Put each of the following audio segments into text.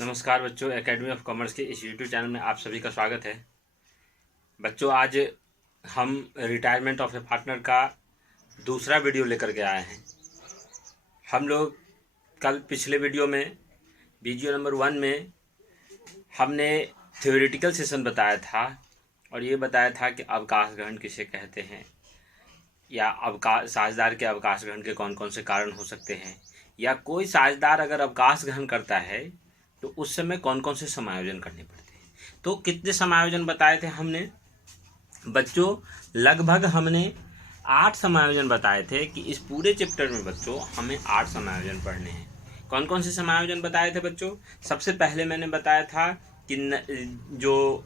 नमस्कार बच्चों, academy of commerce के इस यूट्यूब चैनल में आप सभी का स्वागत है। बच्चों, आज हम रिटायरमेंट ऑफ ए पार्टनर का दूसरा वीडियो लेकर के आए हैं। हम लोग कल पिछले वीडियो में वीडियो नंबर 1 में हमने थ्योरेटिकल सेशन बताया था और ये बताया था कि अवकाश ग्रहण किसे कहते हैं, या साझेदार के अवकाश ग्रहण के कौन कौन से कारण हो सकते हैं, या कोई साझेदार अगर अवकाश ग्रहण करता है तो उस समय कौन कौन से समायोजन करने पड़ते हैं। तो कितने समायोजन बताए थे हमने बच्चों? लगभग हमने 8 समायोजन बताए थे कि इस पूरे चैप्टर में बच्चों हमें 8 समायोजन पढ़ने हैं। कौन कौन से समायोजन बताए थे बच्चों? सबसे पहले मैंने बताया था कि जो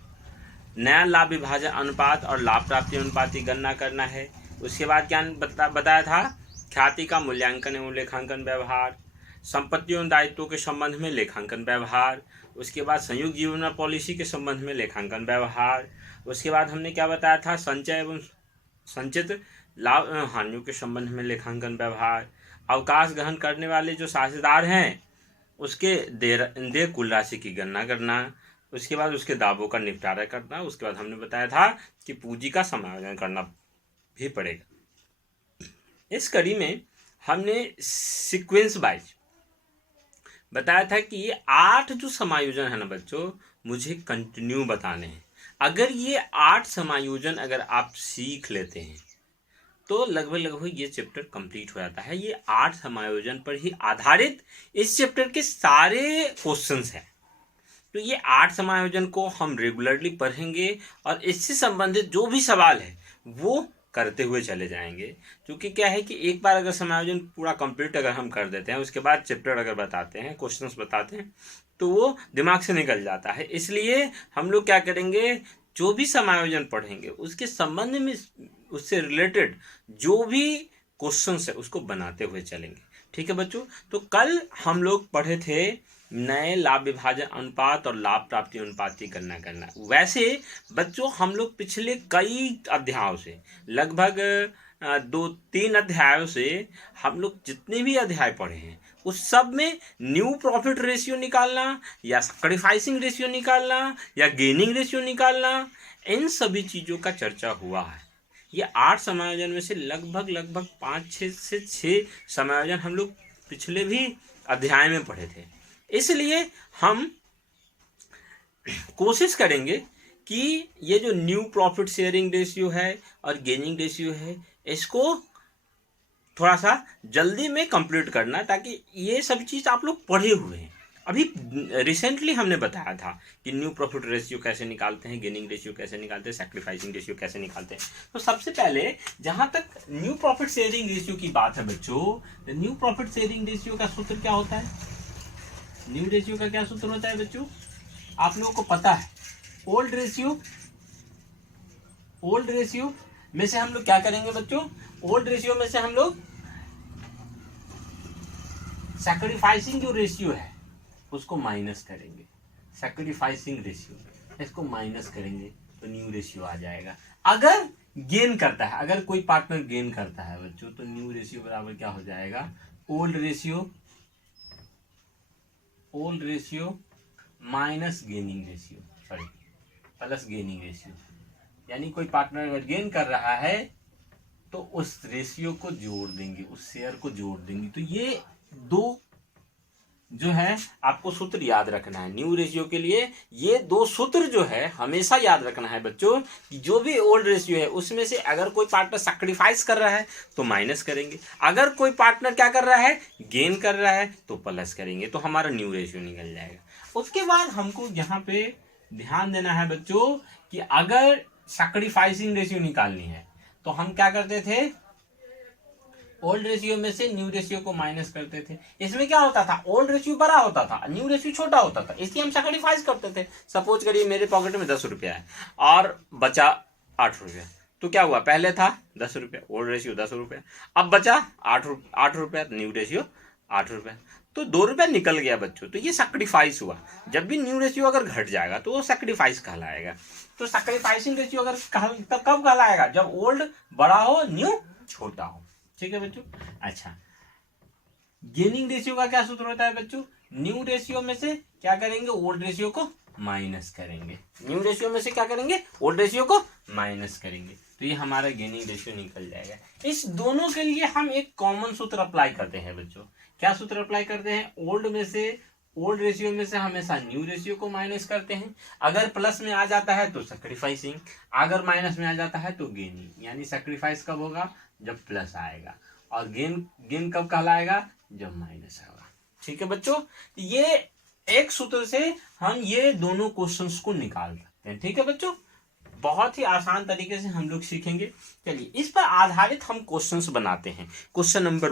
नया लाभ विभाजन अनुपात और लाभ प्राप्ति अनुपात की गणना करना है। उसके बाद क्या बताया था? ख्याति का मूल्यांकन एवं लेखांकन व्यवहार, संपत्तियों एवं दायित्वों के संबंध में लेखांकन व्यवहार, उसके बाद संयुक्त जीवन बीमा पॉलिसी के संबंध में लेखांकन व्यवहार। उसके बाद हमने क्या बताया था? संचय एवं संचित लाभ हानियों के संबंध में लेखांकन व्यवहार। अवकाश ग्रहण करने वाले जो साझेदार हैं उसके देय कुल राशि की गणना करना। उसके बाद उसके दावों का निपटारा करना। उसके बाद हमने बताया था कि पूंजी का समायोजन करना भी पड़ेगा। इस कड़ी में हमने सीक्वेंस वाइज बताया था कि ये 8 जो समायोजन है ना बच्चों, मुझे कंटिन्यू बताने हैं। अगर ये 8 समायोजन अगर आप सीख लेते हैं तो लगभग ये चैप्टर कंप्लीट हो जाता है। ये 8 समायोजन पर ही आधारित इस चैप्टर के सारे क्वेश्चंस हैं। तो ये 8 समायोजन को हम रेगुलरली पढ़ेंगे और इससे संबंधित जो भी सवाल है वो करते हुए चले जाएंगे। क्योंकि क्या है कि एक बार अगर समायोजन पूरा कंप्लीट अगर हम कर देते हैं, उसके बाद चैप्टर अगर बताते हैं, क्वेश्चंस बताते हैं, तो वो दिमाग से निकल जाता है। इसलिए हम लोग क्या करेंगे, जो भी समायोजन पढ़ेंगे उसके संबंध में उससे रिलेटेड जो भी क्वेश्चंस है उसको बनाते हुए चलेंगे। ठीक है बच्चों? तो कल हम लोग पढ़े थे नए लाभ विभाजन अनुपात और लाभ प्राप्ति अनुपात की गणना करना। वैसे बच्चों हम लोग पिछले कई अध्यायों से लगभग 2-3 अध्यायों से हम लोग जितने भी अध्याय पढ़े हैं उस सब में न्यू प्रॉफिट रेशियो निकालना या सैक्रिफाइसिंग रेशियो निकालना या गेनिंग रेशियो निकालना, इन सभी चीज़ों का चर्चा हुआ है। ये 8 समायोजन में से लगभग 5-6 से 6 समायोजन हम लोग पिछले भी अध्याय में पढ़े थे। इसलिए हम कोशिश करेंगे कि ये जो न्यू प्रॉफिट शेयरिंग रेशियो है और गेनिंग रेशियो है इसको थोड़ा सा जल्दी में कंप्लीट करना, ताकि ये सब चीज़ आप लोग पढ़े हुए हैं। अभी रिसेंटली हमने बताया था कि न्यू प्रॉफिट रेशियो कैसे निकालते हैं, गेनिंग रेशियो कैसे निकालते हैं, सैक्रिफाइसिंग रेशियो कैसे निकालते हैं। तो सबसे पहले जहां तक न्यू प्रॉफिट शेयरिंग रेशियो की बात है बच्चों, तो न्यू प्रॉफिट शेयरिंग रेशियो का सूत्र क्या होता है? न्यू रेशियो का क्या सूत्र होता है बच्चों? आप लोगों को पता है। ओल्ड रेशियो में से हम लोग क्या करेंगे बच्चों? ओल्ड रेशियो में से हम लोग सैक्रिफाइसिंग जो रेशियो है उसको माइनस करेंगे। सैक्रिफाइसिंग रेशियो इसको माइनस करेंगे तो न्यू रेशियो आ जाएगा। अगर गेन करता है, अगर कोई पार्टनर गेन करता है बच्चों, तो न्यू रेशियो बराबर क्या हो जाएगा? Old ratio minus gaining ratio, sorry plus gaining ratio. यानी कोई पार्टनर अगर गेन कर रहा है तो उस रेशियो को जोड़ देंगे, उस शेयर को जोड़ देंगे। तो ये दो जो है आपको सूत्र याद रखना है न्यू रेशियो के लिए। ये 2 सूत्र जो है हमेशा याद रखना है बच्चों कि जो भी ओल्ड रेशियो है उसमें से अगर कोई पार्टनर सैक्रिफाइस कर रहा है तो माइनस करेंगे, अगर कोई पार्टनर क्या कर रहा है, गेन कर रहा है, तो प्लस करेंगे, तो हमारा न्यू रेशियो निकल जाएगा। उसके बाद हमको यहाँ पे ध्यान देना है बच्चों कि अगर सैक्रिफाइसिंग रेशियो निकालनी है तो हम क्या करते थे? ओल्ड रेशियो में से न्यू रेशियो को माइनस करते थे। इसमें क्या होता था? ओल्ड रेशियो बड़ा होता था, न्यू रेशियो छोटा होता था, इसलिए हम सैक्रिफाइस करते थे। सपोज करिए मेरे पॉकेट में 10 रुपया है और बचा 8 रुपया, तो क्या हुआ? पहले था 10 रुपया, ओल्ड रेशियो 10 रुपया, अब बचा 8 रुपया, न्यू रेशियो 8 रुपया, तो 2 रुपया निकल गया बच्चों। तो ये सैक्रिफाइस हुआ। जब भी न्यू रेशियो अगर घट जाएगा तो वो सैक्रिफाइस कहलाएगा। तो सैक्रिफाइसिंग रेशियो अगर तब कब कहलाएगा? जब ओल्ड बड़ा हो, न्यू छोटा हो। ठीक है बच्चों? अच्छा, गेनिंग रेशियो का क्या सूत्र होता है बच्चों? न्यू रेशियो में से क्या करेंगे, ओल्ड रेशियो को माइनस करेंगे। न्यू रेशियो में से क्या करेंगे, ओल्ड रेशियो को माइनस करेंगे, तो ये हमारा गेनिंग रेशियो निकल जाएगा। इस दोनों के लिए हम एक कॉमन सूत्र अप्लाई करते हैं बच्चों। क्या सूत्र अप्लाई करते हैं, ओल्ड रेशियो में से हमेशा न्यू रेशियो को माइनस करते हैं। अगर प्लस में आ जाता है तो सैक्रिफाइसिंग, अगर माइनस में आ जाता है तो गेनिंग। यानी सैक्रिफाइस कब होगा, जब प्लस आएगा, और गेन कब कहलाएगा, जब माइनस आएगा। ठीक है बच्चों, ये एक सूत्र से हम ये दोनों क्वेश्चंस को निकाल सकते हैं। ठीक है बच्चों, बहुत ही आसान तरीके से हम लोग सीखेंगे। चलिए इस पर आधारित हम क्वेश्चंस बनाते हैं। क्वेश्चन नंबर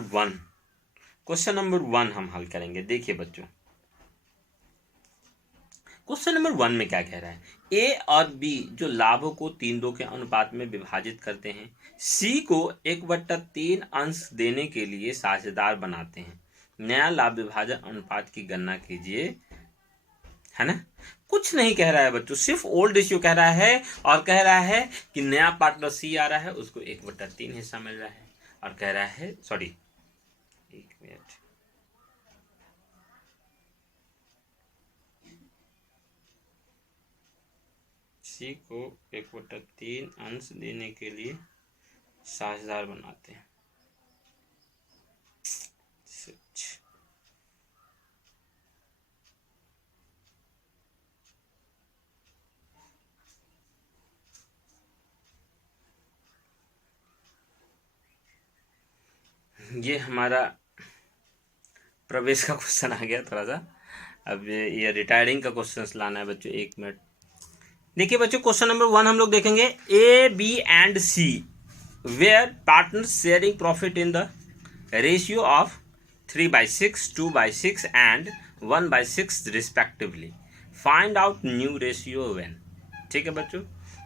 वन हम हल करेंगे। देखिए बच्चों, क्वेश्चन नंबर 1 में क्या कह रहा है, ए और बी जो लाभों को 3:2 के अनुपात में विभाजित करते हैं, सी को 1/3 अंश देने के लिए साझेदार बनाते हैं। नया लाभ विभाजन अनुपात की गणना कीजिए, है ना। कुछ नहीं कह रहा है बच्चों, सिर्फ ओल्ड रेशियो कह रहा है, और कह रहा है कि नया पार्टनर सी आ रहा है, उसको 1/3 हिस्सा मिल रहा है, और कह रहा है, सॉरी 1 मिनट, सी को 1/3 अंश देने के लिए साझेदार बनाते हैं। ये हमारा प्रवेश का क्वेश्चन आ गया थोड़ा सा। अब ये रिटायरिंग का क्वेश्चन लाना है बच्चों, 1 मिनट। देखिए बच्चों, क्वेश्चन नंबर 1 हम लोग देखेंगे, A B and C were partner sharing profit in the ratio of 3/6, 2/6 and 1/6 respectively. Find out new ratio when. ठीक है बच्चों,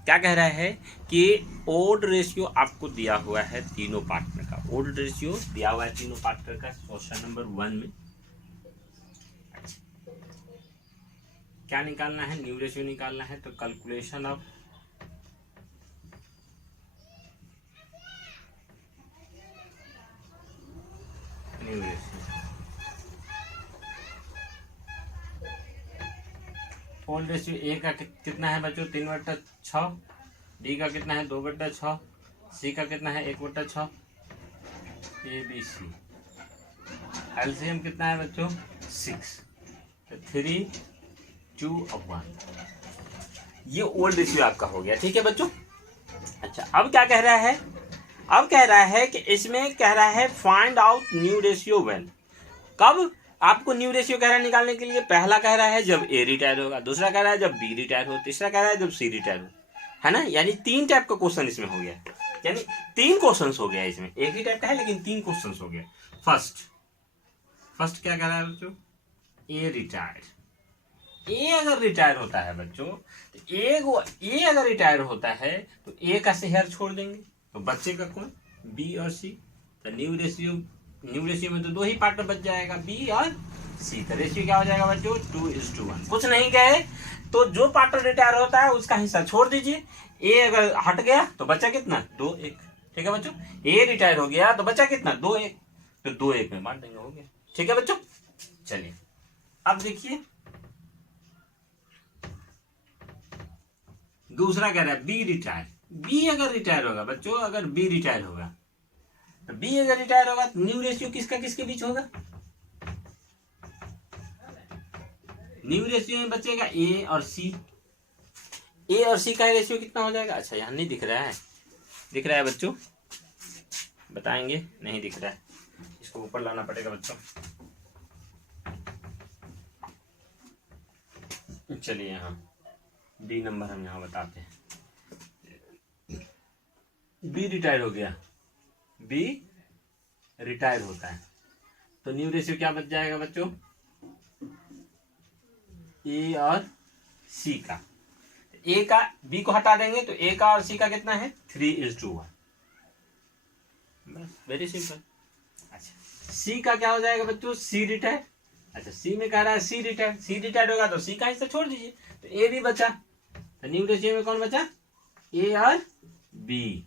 क्या कह रहा है कि ओल्ड रेशियो आपको दिया हुआ है तीनों पार्टनर का, ओल्ड रेशियो दिया हुआ है तीनों पार्टनर का क्वेश्चन नंबर 1 में। क्या निकालना है, न्यू रेशियो निकालना है, तो calculation of new ratio. Old ratio A का कितना है बच्चों, 3/6, डी का कितना है 2/6, सी का कितना है 1/6, ए बी सी। एलसीएम कितना है बच्चों 6, तो 3, 2 और 1। ये ओल्ड रेशियो आपका हो गया। ठीक है बच्चों, अच्छा अब क्या कह रहा है, अब कह रहा है कि इसमें कह रहा है find out new ratio when. कब आपको न्यू रेशियो कह रहा है निकालने के लिए, पहला कह रहा है जब ए रिटायर होगा, दूसरा कह रहा है जब बी रिटायर हो, तीसरा कह रहा है जब सी रिटायर हो, है ना। यानी 3 टाइप का क्वेश्चन इसमें हो गया, यानी 3 क्वेश्चन हो गया इसमें, एक ही टाइप का है लेकिन 3 क्वेश्चन हो गया। फर्स्ट क्या कह रहा है बच्चों, ए रिटायर। ए अगर रिटायर होता है बच्चों, तो ए अगर रिटायर होता है तो ए का शेयर छोड़ देंगे, तो बच्चे का कौन, बी और सी। तो न्यू रेशियो में तो 2 ही पार्टनर बच जाएगा, बी और सी। तो रेशियो क्या हो जाएगा बच्चों 2:1। कुछ नहीं कहे तो जो पार्टनर रिटायर होता है उसका हिस्सा छोड़ दीजिए। ए अगर हट गया तो बचा कितना 2:1। ठीक है बच्चों, ए रिटायर हो गया तो बचा कितना 2:1, तो 2:1 में बांट देंगे, हो गया। ठीक है बच्चों, चलिए अब देखिए दूसरा कह रहा है बी रिटायर। बी अगर रिटायर होगा बच्चों, अगर बी रिटायर होगा तो बी अगर रिटायर होगा तो न्यू रेशियो किसका किसके बीच होगा, न्यू रेशियो में बचेगा ए और सी। ए और सी का रेशियो कितना हो जाएगा, अच्छा यहां नहीं दिख रहा है, दिख रहा है बच्चों, बताएंगे, नहीं दिख रहा है, इसको ऊपर लाना पड़ेगा बच्चों। चलिए यहाँ बी नंबर हम यहाँ बताते हैं। बी रिटायर हो गया, बी रिटायर होता है तो न्यू रेशियो क्या बच जाएगा बच्चों, ए और सी का। ए का बी को हटा देंगे तो ए का और सी का कितना है 3:1, बस वेरी सिंपल। अच्छा सी का क्या हो जाएगा बच्चों, सी रिटायर। अच्छा सी में कह रहा है सी रिटायर होगा तो सी का हिस्सा छोड़ दीजिए, तो ए भी बचा। तो न्यू रेशियो में कौन बचा, ए और बी।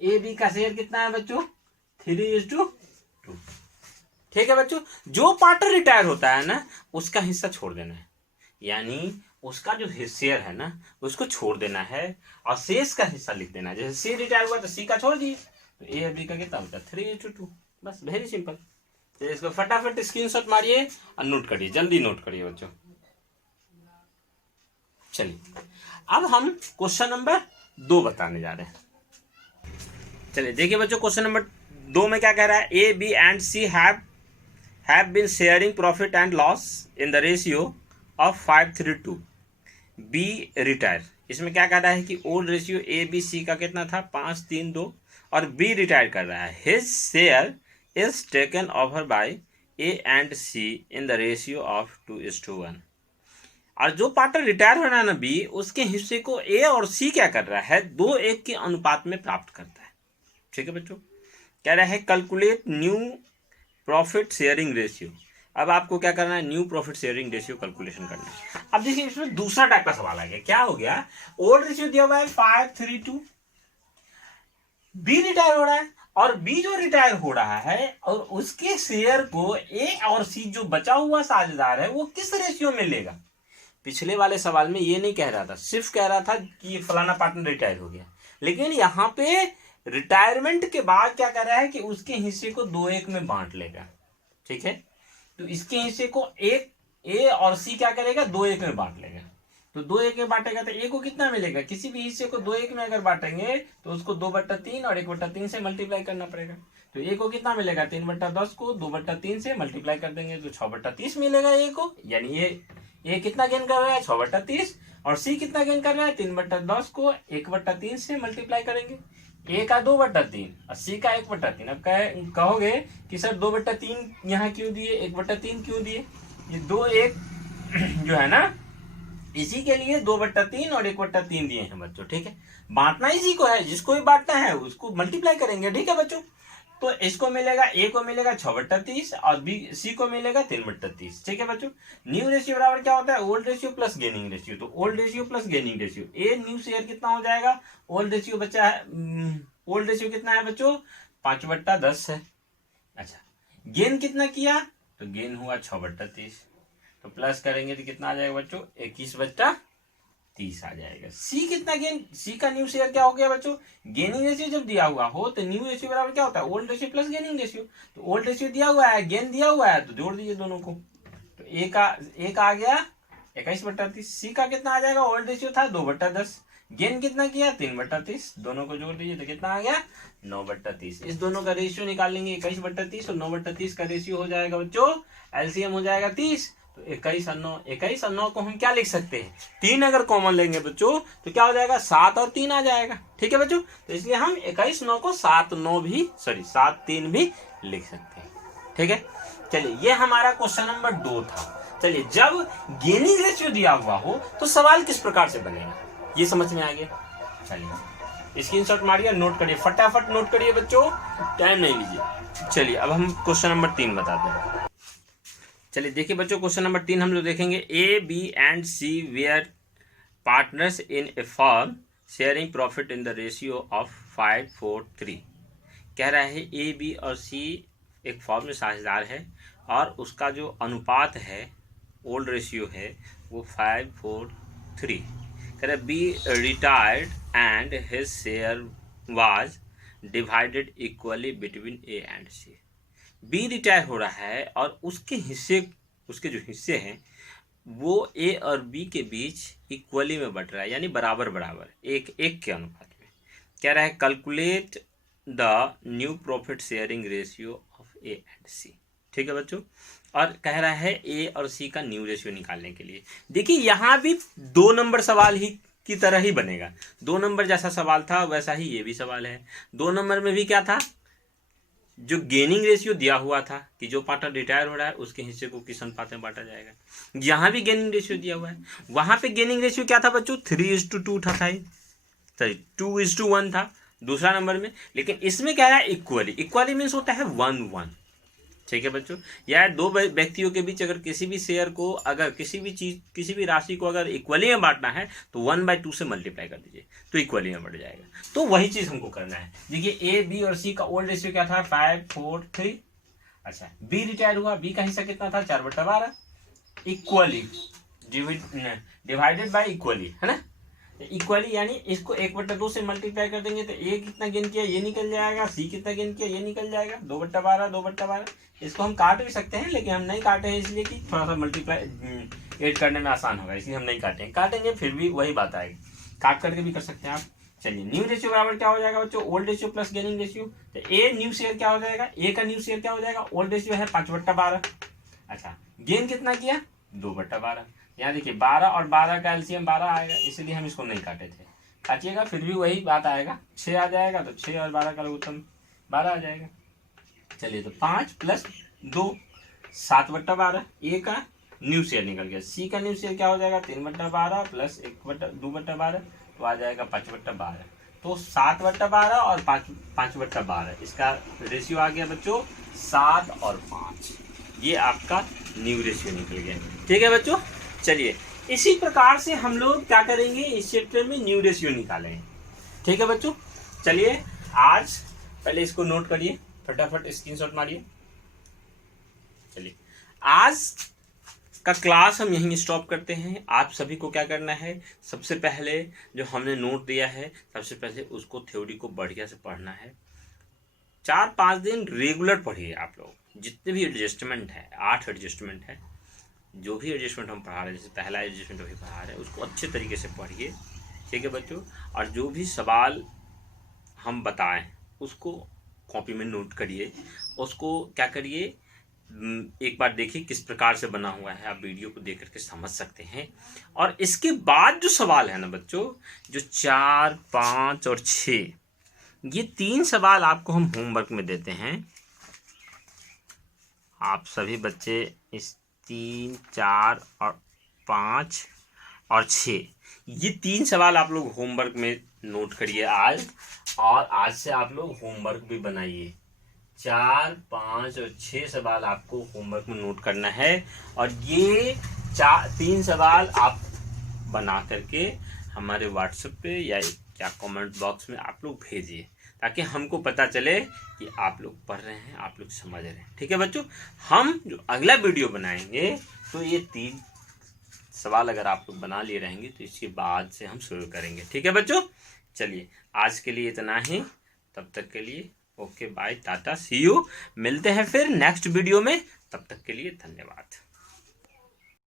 ए बी का शेयर कितना है बच्चों 3:2। ठीक है बच्चों, जो पार्टनर रिटायर होता है ना उसका हिस्सा छोड़ देना है, यानी उसका जो शेयर है ना उसको छोड़ देना है और शेष का हिस्सा लिख देना है। जैसे सी रिटायर हुआ तो सी का छोड़ दिए, तो ए और बी का कितना होता है 3:2। बस वेरी सिंपल। तो इसको फटाफट स्क्रीनशॉट मारिए और नोट करिए, जल्दी नोट करिए बच्चों। चलिए अब हम क्वेश्चन नंबर 2 बताने जा रहे हैं। चलिए देखिए बच्चों, क्वेश्चन नंबर 2 में क्या कह रहा है, A B and C have been sharing profit and loss in the ratio of 5:3:2। B retire, इसमें क्या कह रहा है कि old ratio A B C का कितना था 5:3:2 और बी रिटायर कर रहा है। His share is taken over by A and C in the ratio of 2:1। और जो पार्टनर रिटायर हो रहा है ना बी, उसके हिस्से को ए और सी क्या कर रहा है 2:1 के अनुपात में प्राप्त करता है। ठीक है बच्चों, कह रहा है calculate new profit sharing ratio. अब आपको क्या करना है, new profit sharing ratio calculation करना है। अब देखिए इसमें दूसरा टाइप का सवाल आ गया। क्या हो गया, ओल्ड रेशियो दिया हुआ है 5:3:2, बी रिटायर हो रहा है और बी जो रिटायर हो रहा है और उसके शेयर को ए और सी जो बचा हुआ साझेदार है वो किस रेशियो में लेगा। पिछले वाले सवाल में ये नहीं कह रहा था, सिर्फ कह रहा था कि फलाना पार्टनर रिटायर हो गया, लेकिन यहाँ पे रिटायरमेंट के बाद क्या कर रहा है कि उसके हिस्से को 2:1 में बांट लेगा। ठीक है, तो इसके हिस्से को एक ए और सी क्या करेगा 2:1 में बांट लेगा। तो 2:1 में बांटेगा तो ए को कितना मिलेगा, किसी भी हिस्से को 2:1 में अगर बांटेंगे तो उसको 2/3 और 1/3 से मल्टीप्लाई करना पड़ेगा। तो ए को कितना मिलेगा 3/10 को 2/3 से मल्टीप्लाई कर देंगे तो 6/30 मिलेगा ए को, यानी ये कितना गेन कर रहा है 6/30 और सी कितना गेन कर रहा है 3/10 को 1/3 से मल्टीप्लाई करेंगे। ए का 2/3 और सी का 1/3। अब कहोगे कि सर 2/3 यहाँ क्यों दिए, 1/3 क्यों दिए, ये 2:1 जो है ना इसी के लिए 2/3 और 1/3 दिए हैं बच्चों। ठीक है, बांटना इसी को है, जिसको भी बांटना है उसको मल्टीप्लाई करेंगे। ठीक है बच्चों, तो इसको मिलेगा ए को मिलेगा 6/30 और बी सी को मिलेगा 3/30। ठीक है बच्चों, न्यू रेशियो बराबर क्या होता है old ratio plus gaining ratio. तो old ratio plus gaining ratio, A new share कितना हो जाएगा, ओल्ड रेशियो बचा है, ओल्ड रेशियो कितना है बच्चों 5/10 है। अच्छा, गेन कितना किया, तो गेन हुआ 6/30, तो प्लस करेंगे तो कितना आ जाएगा बच्चों 21/30 आ जाएगा। सी कितना गेन, सी का न्यू शेयर क्या हो गया बच्चों, गेनिंग रेशियो जब दिया हुआ हो तो न्यू रेशियो बराबर क्या होता है old ratio plus gaining ratio. तो ओल्ड रेशियो दिया हुआ है, गेन दिया हुआ है, तो जोड़ दीजिए दोनों को। तो ए का आ गया 21/30, सी का कितना आ जाएगा, ओल्ड रेशियो था 2/10, गेन कितना किया 3/30, दोनों को जोड़ दीजिए तो कितना आ गया 9/30। इस दोनों का रेशियो निकाल लेंगे 21/30 और 9/30 का रेशियो हो जाएगा बच्चों, एलसीएम हो जाएगा 30। तो 21 और 9 को हम क्या लिख सकते हैं 3 अगर कॉमन लेंगे बच्चों तो क्या हो जाएगा 7 और 3 आ जाएगा। ठीक है बच्चों, तो इसलिए हम 21 9 को 7 3 भी लिख सकते हैं। ठीक है, चलिए ये हमारा क्वेश्चन नंबर 2 था। चलिए जब गेनिंग रेशियो दिया हुआ हो तो सवाल किस प्रकार से बनेगा ये समझ में आ गया। चलिए स्क्रीनशॉट मारिए, नोट करिए, फटाफट नोट करिए बच्चों, टाइम नहीं लीजिए। चलिए अब हम क्वेश्चन नंबर 3 बताते हैं। चलिए देखिए बच्चों, क्वेश्चन नंबर 3 हम लोग देखेंगे। A B and C were partners in a firm sharing profit in the ratio of 5:4:3। कह रहा है ए बी और सी एक फर्म में साझेदार है और उसका जो अनुपात है ओल्ड रेशियो है वो 5:4:3। कह रहा है B retired and his share was divided equally between A and C. B retire हो रहा है और उसके जो हिस्से हैं वो ए और बी के बीच इक्वली में बट रहा है, यानी बराबर बराबर एक के अनुपात में। कह रहा है calculate the new profit sharing ratio of A and C. ठीक है बच्चों, और कह रहा है ए और सी का न्यू रेशियो निकालने के लिए। देखिए यहाँ भी 2 नंबर सवाल ही की तरह ही बनेगा, 2 नंबर जैसा सवाल था वैसा ही ये भी सवाल है। 2 नंबर में भी क्या था, जो गेनिंग रेशियो दिया हुआ था कि जो पार्टनर रिटायर हो रहा है उसके हिस्से को किस अनुपात में बांटा जाएगा, यहाँ भी गेनिंग रेशियो दिया हुआ है। वहां पे गेनिंग रेशियो क्या था बच्चों 3:2 था, सॉरी 2:1 था दूसरा नंबर में, लेकिन इसमें क्या है इक्वली मीन्स होता है 1:1। ठीक है बच्चों, या 2 व्यक्तियों के बीच अगर किसी भी शेयर को अगर किसी भी राशि को अगर इक्वली में बांटना है तो 1/2 से मल्टीप्लाई कर दीजिए तो इक्वली में बढ़ जाएगा। तो वही चीज हमको करना है। देखिए ए बी और सी का ओल्ड रेशियो क्या था 5:4:3 अच्छा, बी रिटायर हुआ, बी का हिस्सा कितना था 4/12, इक्वली डिवाइडेड बाय इक्वली, है ना। इक्वली यानी इसको 1/2 से मल्टीप्लाई कर देंगे तो ए कितना गेन किया ये निकल जाएगा, सी कितना गेन किया ये निकल जाएगा, 2/12 2/12। इसको हम काट भी सकते हैं लेकिन हम नहीं काटे हैं इसलिए कि थोड़ा सा मल्टीप्लाई ऐड करने में आसान होगा, इसलिए हम नहीं काटेंगे फिर भी वही बात आएगी, काट करके भी कर सकते हैं आप। चलिए, न्यू रेशियो बराबर क्या हो जाएगा बच्चों, old ratio plus gaining ratio. तो ए न्यू शेयर क्या हो जाएगा, ए का न्यू शेयर क्या हो जाएगा, ओल्ड रेशियो है 5/12। अच्छा, गेन कितना किया 2/12। यहाँ देखिए 12 और 12 का एलसीएम 12 आएगा, इसलिए हम इसको नहीं काटे थे। काटिएगा फिर भी वही बात आएगा, 6 आ जाएगा, तो 6 और 12 का लघुत्तम 12 आ जाएगा। चलिए, तो 5 + 2 7/12, ए का न्यू शेयर निकल गया। सी का न्यू शेयर क्या हो जाएगा 3/12 + 2/12, तो आ जाएगा 5/12। तो 7/12 और 5/12, इसका रेशियो आ गया बच्चों 7 और 5। ये आपका न्यू रेशियो निकल गया। ठीक है बच्चों, चलिए इसी प्रकार से हम लोग क्या करेंगे, इस चैप्टर में न्यू रेशियो निकालेंगे। ठीक है बच्चों, चलिए आज पहले इसको नोट करिए, फटाफट स्क्रीनशॉट मारिए। चलिए, आज का क्लास हम यहीं स्टॉप करते हैं। आप सभी को क्या करना है, सबसे पहले जो हमने नोट दिया है सबसे पहले उसको थ्योरी को बढ़िया से पढ़ना है। 4-5 दिन रेगुलर पढ़िए आप लोग, जितने भी एडजस्टमेंट है, 8 एडजस्टमेंट है, जो भी एडजस्टमेंट हम पढ़ा रहे हैं, जैसे पहला एडजस्टमेंट अभी पढ़ा रहे हैं उसको अच्छे तरीके से पढ़िए। ठीक है बच्चों, और जो भी सवाल हम बताएं उसको कॉपी में नोट करिए, उसको क्या करिए एक बार देखिए किस प्रकार से बना हुआ है, आप वीडियो को देख करके समझ सकते हैं। और इसके बाद जो सवाल है ना बच्चों, जो 4, 5 और 6, ये 3 सवाल आपको हम होमवर्क में देते हैं। आप सभी बच्चे इस 3, 4 और 5 और 6 ये 3 सवाल आप लोग होमवर्क में नोट करिए आज, और आज से आप लोग होमवर्क भी बनाइए। 4, 5 और 6 सवाल आपको होमवर्क में नोट करना है, और ये 3 सवाल आप बना करके हमारे व्हाट्सएप पे या कमेंट बॉक्स में आप लोग भेजिए, ताकि हमको पता चले कि आप लोग पढ़ रहे हैं, आप लोग समझ रहे हैं। ठीक है बच्चों, हम जो अगला वीडियो बनाएंगे तो ये 3 सवाल अगर आप लोग बना लिए रहेंगे तो इसके बाद से हम शुरू करेंगे। ठीक है बच्चों, चलिए आज के लिए इतना ही, तब तक के लिए okay bye tata see you. मिलते हैं फिर नेक्स्ट वीडियो में, तब तक के लिए धन्यवाद।